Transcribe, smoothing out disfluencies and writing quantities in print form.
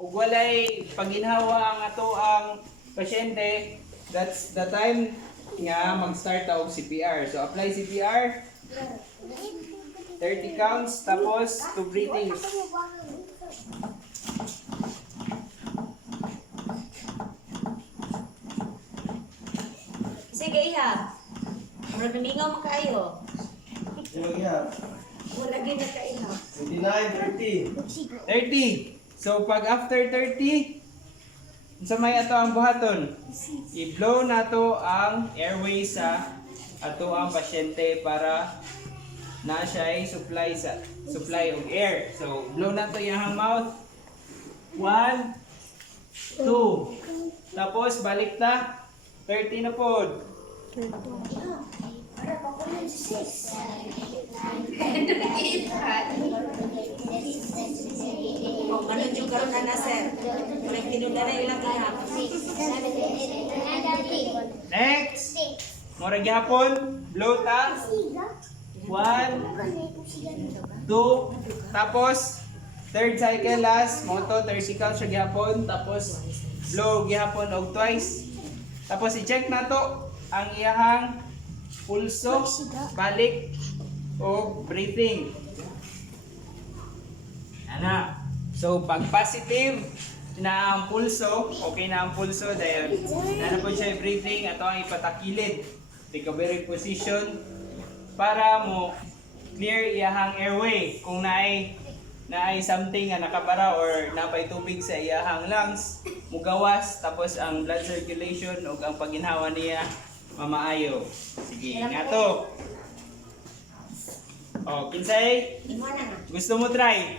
ug walay paginhawa ang ato ang pasyente, that's the time nga mag-start ta og CPR. So apply CPR, 30 counts, tapos 2 breathings. Sige, iha. Murag namingaw man kaayo. Wala gyud na ka iha. 29, 30. 30. So pag after 30, sa may ato ang buhaton, i-blow nato ang airway sa ato ang pasyente para na siya ay supply of air. So blow nato yung mouth. 1, 2. Tapos balik ta. 30 na pod. O kanon jud karon na sir. Murag tinuda na ilang iha. Next. Mura gyapon, blow ta. 1, 2, tapos third cycle last, mo to 30 counts sa gyapon, tapos blow gyapon og twice. Tapos i-check na to ang iyahang pulso, balik o breathing. Ana. So pag positive na ang pulso, okay na ang pulso dahil na po siya breathing, ato ang ipatakilid. Recovery position para mo clear iyahang airway. Kung naay something nga nakabara or napay tubig sa iyahang lungs, mugawas, tapos ang blood circulation o ang paginhawa niya mamaayo. Sige, nga to. O, kinsay, Imo na na. gusto mo try?